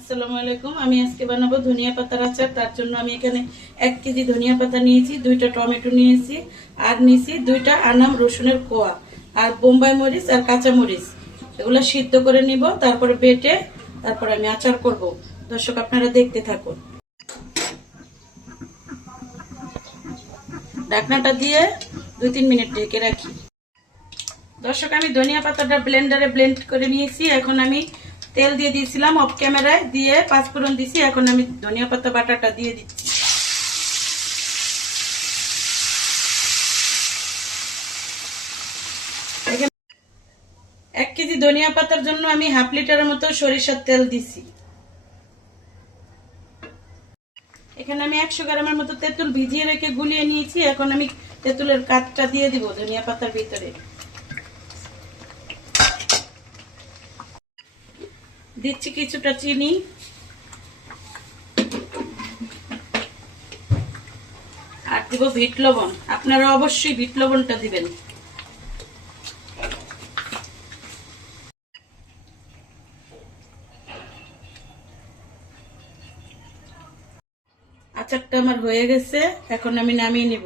আসসালামু আলাইকুম। আমি আজকে বানাবো ধনিয়া পাতার আচার। তার জন্য আমি এখানে 1 কেজি ধনিয়া পাতা নিয়েছি, 2টা টমেটো নিয়েছি, আর নিয়েছি 2টা আনাম রসুনের কোয়া, আর বোম্বাই মরিচ আর কাঁচা মরিচ। এগুলো সিদ্ধ করে নিব, তারপরে বেটে তারপরে আমি আচার করব। দর্শক আপনারা দেখতে থাকুন। ঢাকনাটা দিয়ে 2-3 মিনিট ঢেকে রাখি। দর্শক আমি ধনিয়া পাতাটা ব্লেন্ডারে ব্লেন্ড করে নিয়েছি। এখন আমি তেল দিয়ে দিয়েছিলাম অফ ক্যামেরায়, দিয়ে 5 ফোড়ন দিয়েছি। এখন আমি ধনিয়া পাতা বাটাটা দিয়ে দিচ্ছি। এখানে 1 কেজি ধনিয়া পাতার জন্য আমি হাফ লিটারের মতো সরিষার তেল দিছি। এখানে আমি 100 গ্রামের মতো তেঁতুল ভিজিয়ে রেখে গুলিয়ে নিয়েছি। এখন আমি তেঁতুলের কাঠটা দিয়ে দিব ধনিয়া পাতার ভিতরে। দিচ্ছি কিছুটা চিনি, আর দিব বিট লবণ। আপনারা অবশ্যই বিট লবণটা দিবেন। আচারটা আমার হয়ে গেছে, এখন আমি নামিয়ে নিব।